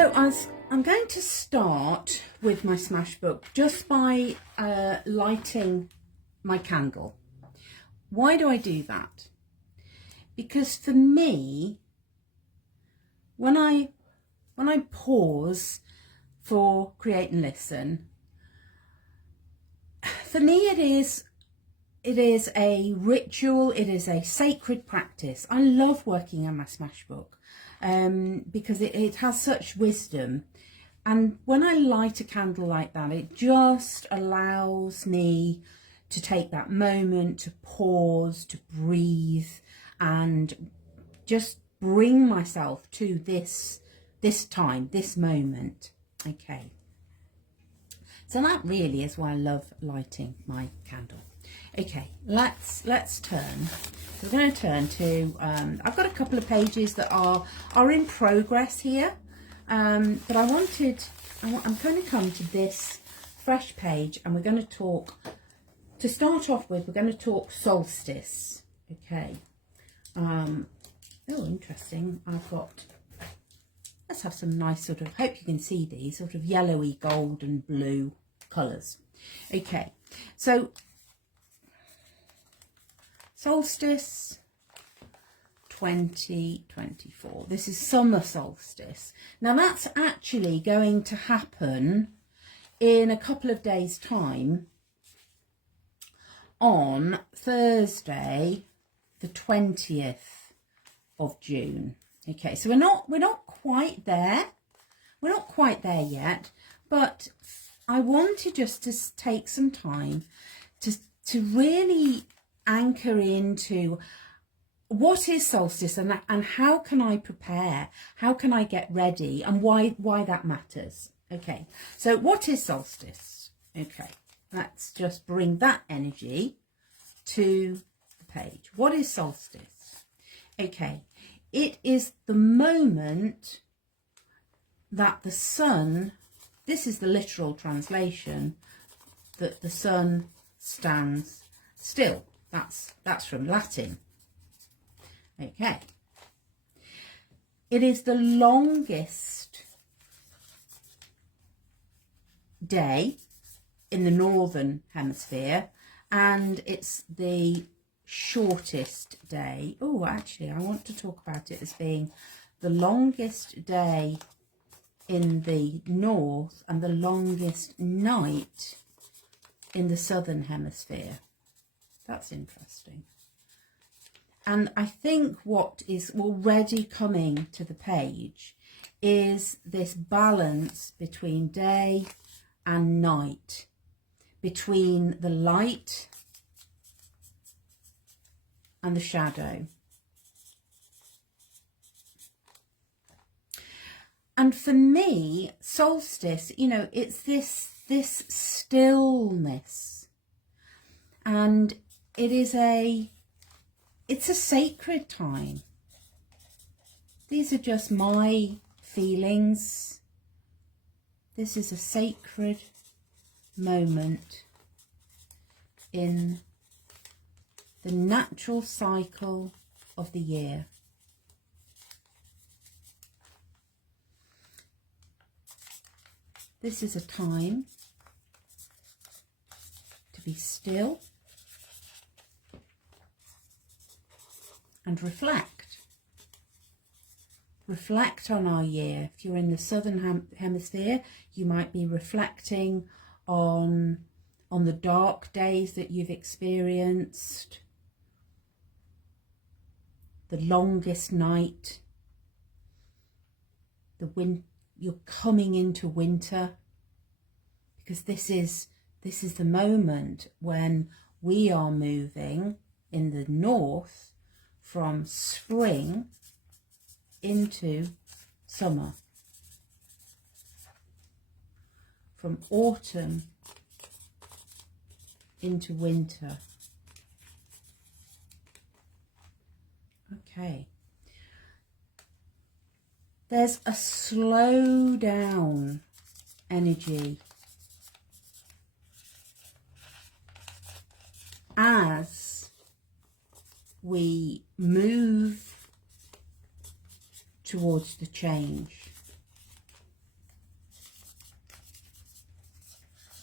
So I'm going to start with my smash book just by lighting my candle. Why do I do that? Because for me, when I pause for create and listen, for me it is a ritual, it is a sacred practice. I love working on my smash book because it has such wisdom. And when I light a candle like that, it just allows me to take that moment to pause, to breathe, and just bring myself to this time, this moment. Okay. So that really is why I love lighting my candle. Okay, let's turn. So we're going to turn to, I've got a couple of pages that are in progress here, but I'm going to come to this fresh page, and we're going to talk, to start off with, we're going to talk solstice. Okay. Oh, interesting. Let's have some nice sort of, hope you can see these, sort of yellowy, gold and blue colours. Okay, so solstice 2024. This is summer solstice. Now that's actually going to happen in a couple of days' time on Thursday, the 20th of June. Okay, so we're not quite there. We're not quite there yet, but I wanted just to take some time to really anchor into what is solstice and how can I prepare, how can I get ready, and why that matters. Okay, so what is solstice? Okay, let's just bring that energy to the page. What is solstice? Okay, it is the moment that the sun, this is the literal translation, that the sun stands still. That's from Latin. Okay. It is the longest day in the northern hemisphere, and it's the shortest day. Oh, actually, I want to talk about it as being the longest day in the north and the longest night in the southern hemisphere. That's interesting. And I think what is already coming to the page is this balance between day and night, between the light and the shadow. And for me, solstice, you know, it's this stillness, and it's a sacred time. These are just my feelings. This is a sacred moment in the natural cycle of the year. This is a time to be still and reflect. Reflect on our year. If you're in the southern hemisphere, you might be reflecting on the dark days that you've experienced, the longest night, you're coming into winter, because this is the moment when we are moving in the north from spring into summer, from autumn into winter. Okay. There's a slow down energy as we move towards the change.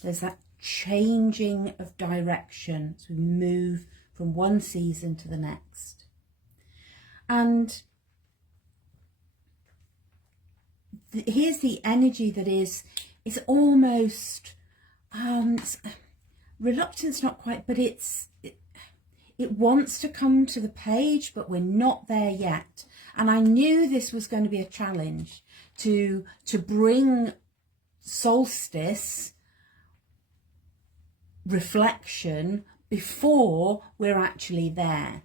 There's that changing of direction as we move from one season to the next. And here's the energy that is almost reluctance, not quite, but it wants to come to the page, but we're not there yet. And I knew this was going to be a challenge to bring solstice reflection before we're actually there.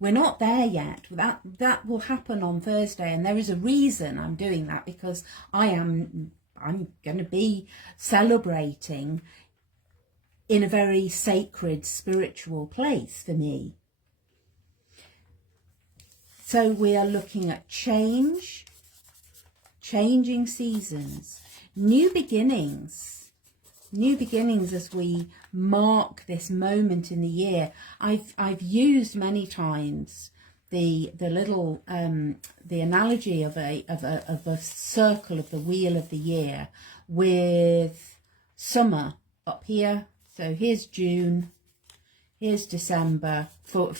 We're not there yet. That will happen on Thursday, and there is a reason I'm doing that, because I'm going to be celebrating in a very sacred spiritual place for me. So we are looking at change, changing seasons, new beginnings as we mark this moment in the year. I've used many times the little the analogy of a circle of the wheel of the year, with summer up here. So here's June, here's December for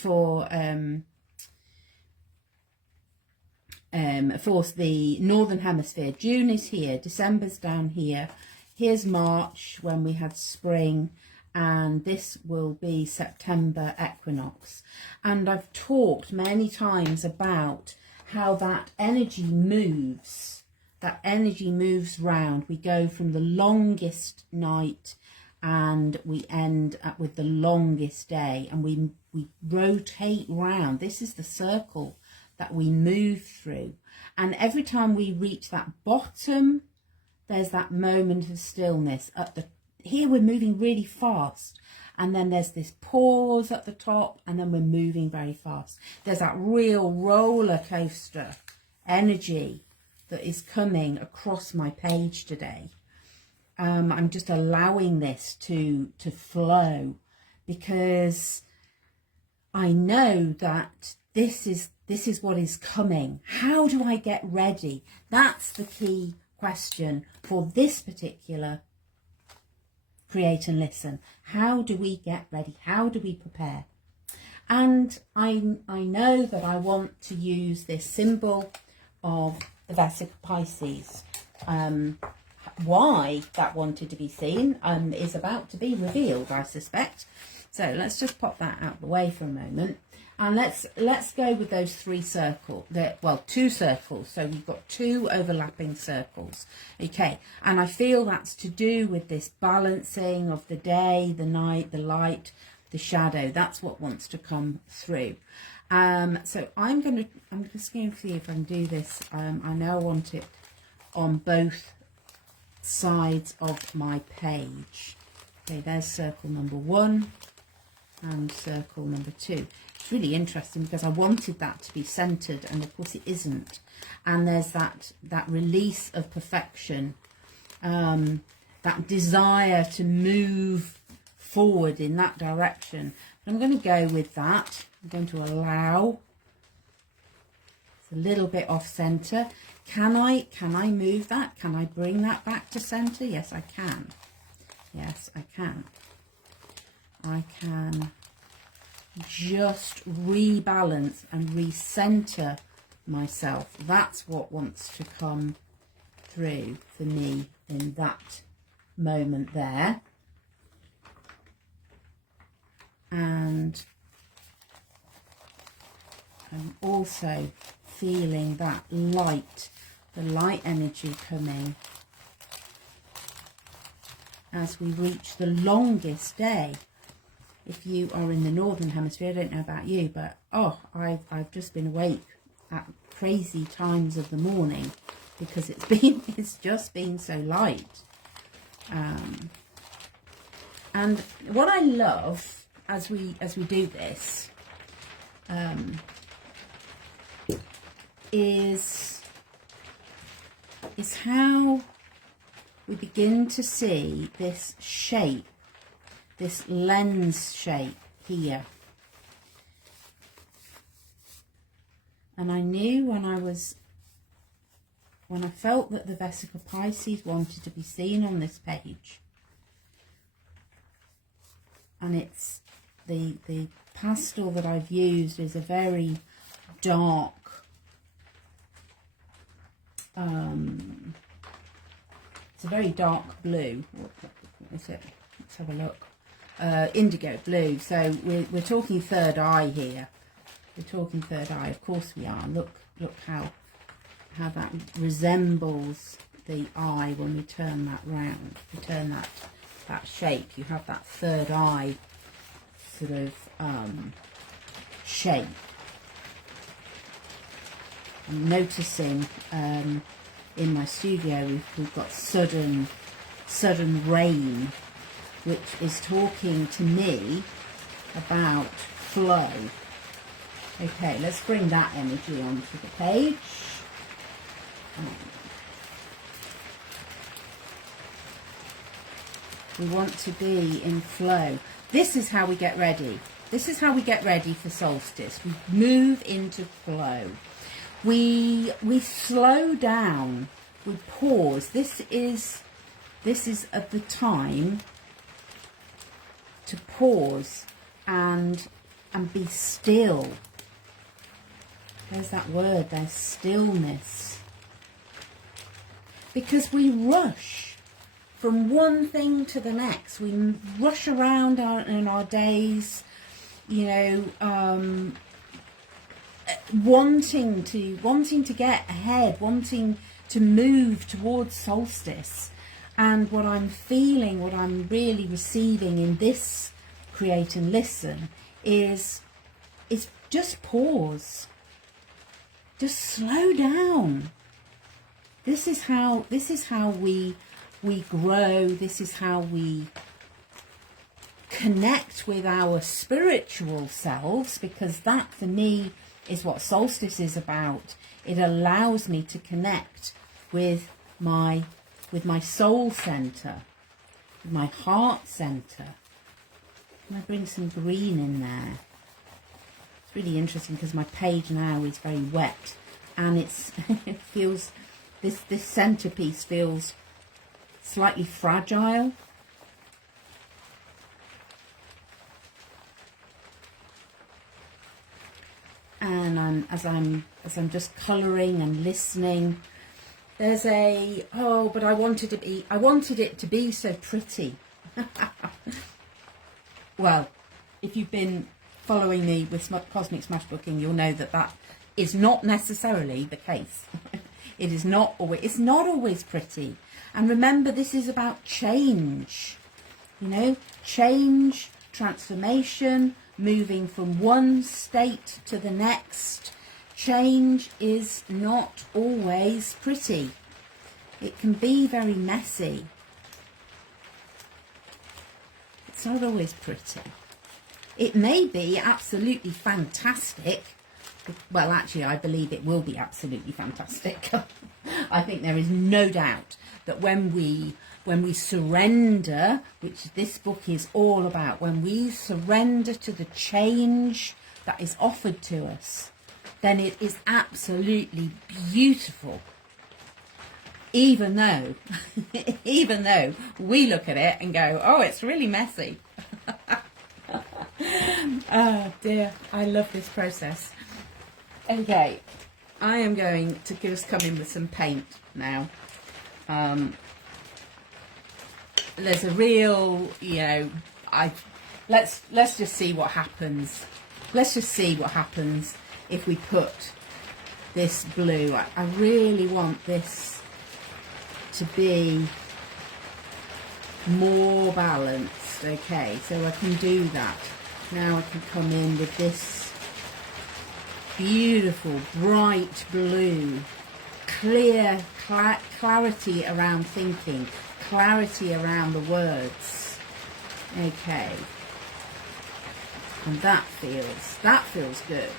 the Northern Hemisphere. June is here, December's down here. Here's March, when we had spring, and this will be September equinox. And I've talked many times about how that energy moves. That energy moves round. We go from the longest night and we end up with the longest day, and we rotate round. This is the circle that we move through. And every time we reach that bottom, there's that moment of stillness. Here we're moving really fast, and then there's this pause at the top, and then we're moving very fast. There's that real roller coaster energy that is coming across my page today. I'm just allowing this to flow, because I know that this is what is coming. How do I get ready? That's the key question for this particular Create and Listen. How do we get ready? How do we prepare? And I know that I want to use this symbol of the Vesica Pisces. Why that wanted to be seen is about to be revealed, I suspect. So let's just pop that out of the way for a moment. And let's go with those two circles. So we've got two overlapping circles. Okay, and I feel that's to do with this balancing of the day, the night, the light, the shadow. That's what wants to come through. So I'm just going to see if I can do this. I know I want it on both sides of my page. Okay, there's circle number 1 and circle number 2. It's really interesting because I wanted that to be centered, and of course it isn't. And there's that release of perfection, that desire to move forward in that direction. I'm going to go with that. I'm going to allow. It's a little bit off center. Can I move that? Can I bring that back to center? Yes, I can. Yes, I can. I can just rebalance and recenter myself. That's what wants to come through for me in that moment there. And I'm also feeling that light, the light energy coming as we reach the longest day. If you are in the Northern Hemisphere, I don't know about you, but I've just been awake at crazy times of the morning because it's just been so light. And what I love as we do this is how we begin to see this shape, this lens shape here. And I knew when I felt that the Vesica Pisces wanted to be seen on this page, and it's the pastel that I've used is a very dark, it's a very dark blue. What is it? Let's have a look. Indigo blue. So we're talking third eye here. We're talking third eye. Of course we are. Look how that resembles the eye when we turn that round. We turn that shape. You have that third eye sort of shape. I'm noticing in my studio we've got sudden rain, which is talking to me about flow. Okay, let's bring that energy onto the page. We want to be in flow. This is how we get ready. This is how we get ready for solstice. We move into flow. We slow down. We pause. This is at the time to pause and be still. There's that word, there's stillness. Because we rush from one thing to the next. We rush around in our days, you know, wanting to get ahead, wanting to move towards solstice. And what I'm feeling, what I'm really receiving in this Create and Listen is just pause. Just slow down. This is how we grow. This is how we connect with our spiritual selves, because that for me is what solstice is about. It allows me to connect with my soul center, with my heart center. And I bring some green in there. It's really interesting because my page now is very wet, and it feels, this centerpiece feels slightly fragile. And as I'm just colouring and listening, there's but I wanted it to be so pretty. Well, if you've been following me with Cosmic Smashbooking, you'll know that is not necessarily the case. It's not always pretty. And remember, this is about change. You know, change, transformation, moving from one state to the next. Change is not always pretty. It can be very messy. It's not always pretty. It may be absolutely fantastic. Well, actually, I believe it will be absolutely fantastic. I think there is no doubt that when we surrender, which this book is all about, when we surrender to the change that is offered to us, then it is absolutely beautiful. Even though we look at it and go, oh, it's really messy. Oh dear, I love this process. Okay, I am going to just come in with some paint now. There's a real, you know, let's just see what happens. Let's just see what happens if we put this blue. I really want this to be more balanced. Okay, so I can do that. Now I can come in with this beautiful bright blue, clear clarity around thinking, clarity around the words. Okay, and that feels good.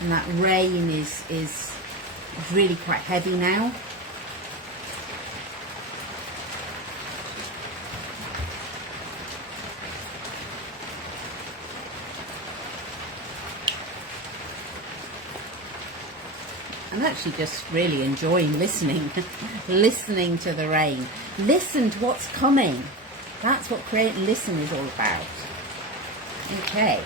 And that rain is really quite heavy now. I'm actually just really enjoying listening, listening to the rain. Listen to what's coming. That's what Create and Listen is all about. Okay.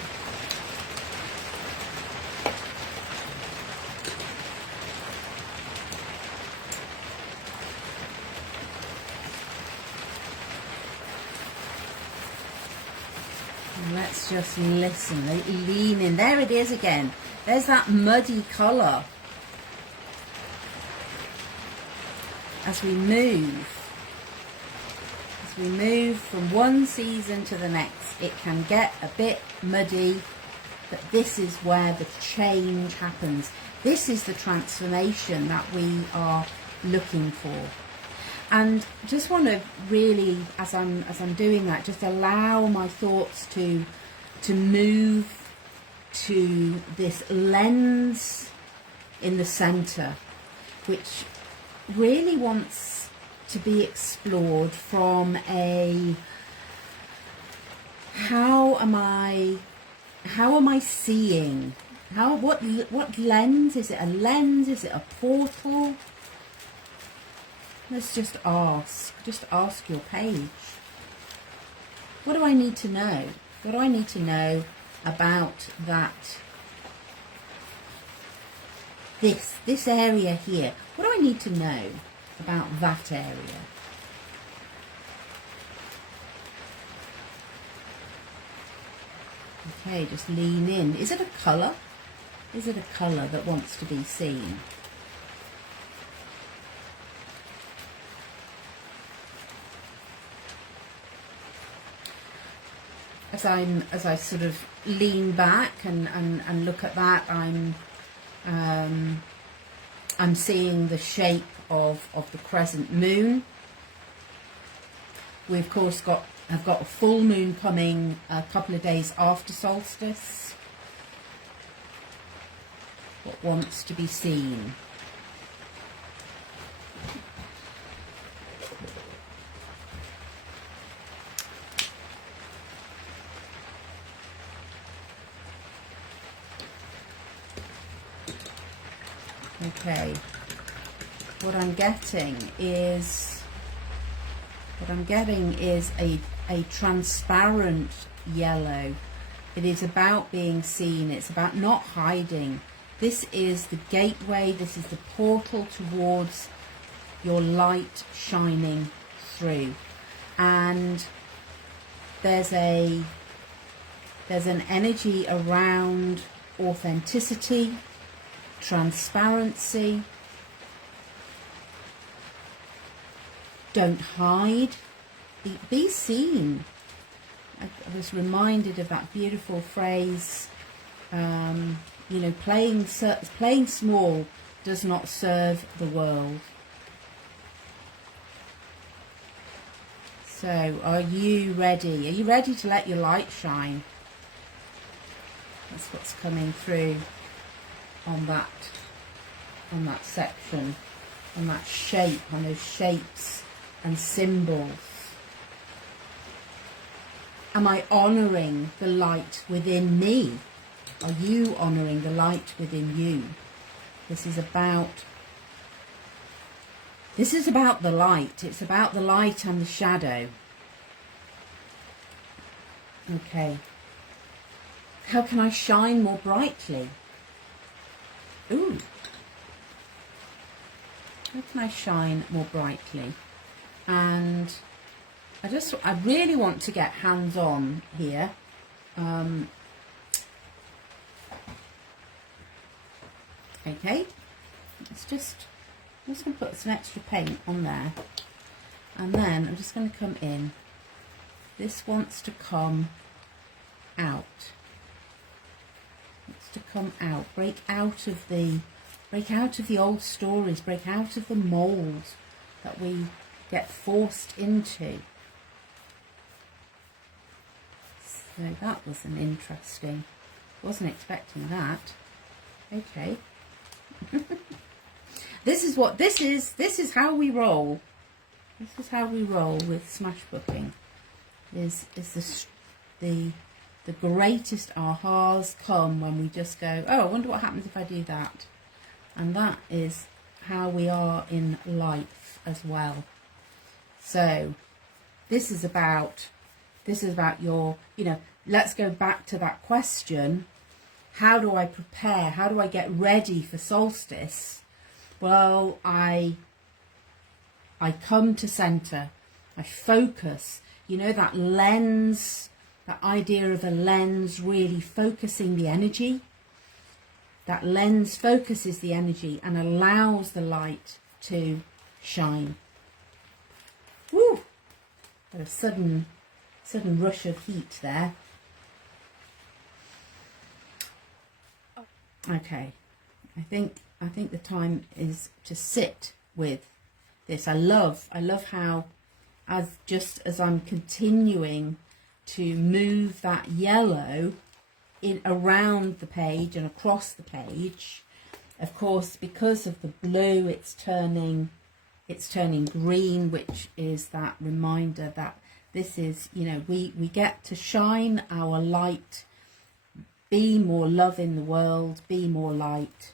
Let's just listen, lean in. There it is again. There's that muddy colour. As we move from one season to the next, it can get a bit muddy, but this is where the change happens. This is the transformation that we are looking for. And just want to really, as I'm doing that, just allow my thoughts to move to this lens in the center, which really wants to be explored from a how am I seeing? What lens? Is it a lens? Is it a portal? Let's just ask your page. What do I need to know? What do I need to know about that? This area here. What do I need to know about that area? Okay, just lean in. Is it a colour? Is it a colour that wants to be seen? As I sort of lean back and look at that, I'm seeing the shape of the crescent moon. We of course have got a full moon coming a couple of days after solstice. What wants to be seen? Okay, what I'm getting is a transparent yellow. It is about being seen. It's about not hiding. This is the gateway. This is the portal towards your light shining through. And there's an energy around authenticity, transparency. Don't hide. Be seen. I was reminded of that beautiful phrase, you know, playing small does not serve the world. So, are you ready? Are you ready to let your light shine? That's what's coming through on that section, on that shape, on those shapes and symbols. Am I honouring the light within me? Are you honouring the light within you? This is about the light. It's about the light and the shadow. Okay. How can I shine more brightly? Ooh. How can I shine more brightly? And I really want to get hands-on here. Okay. I'm just going to put some extra paint on there. And then I'm just going to come in. This wants to come out. Wants to come out. Break out of the old stories. Break out of the mold that we get forced into. So that was an interesting. Wasn't expecting that. Okay. This is how we roll. This is how we roll with Smashbooking. Is the greatest ahas come when we just go, oh, I wonder what happens if I do that. And that is how we are in life as well. So this is about your, let's go back to that question. How do I prepare? How do I get ready for solstice? Well, I come to center. I focus. That lens, that idea of a lens really focusing the energy. That lens focuses the energy and allows the light to shine. Woo! Got a sudden rush of heat there. Okay, I think the time is to sit with this. I love how, as I'm continuing to move that yellow in around the page and across the page, of course, because of the blue, it's turning green, which is that reminder that this is, we get to shine our light. Be more love in the world, be more light.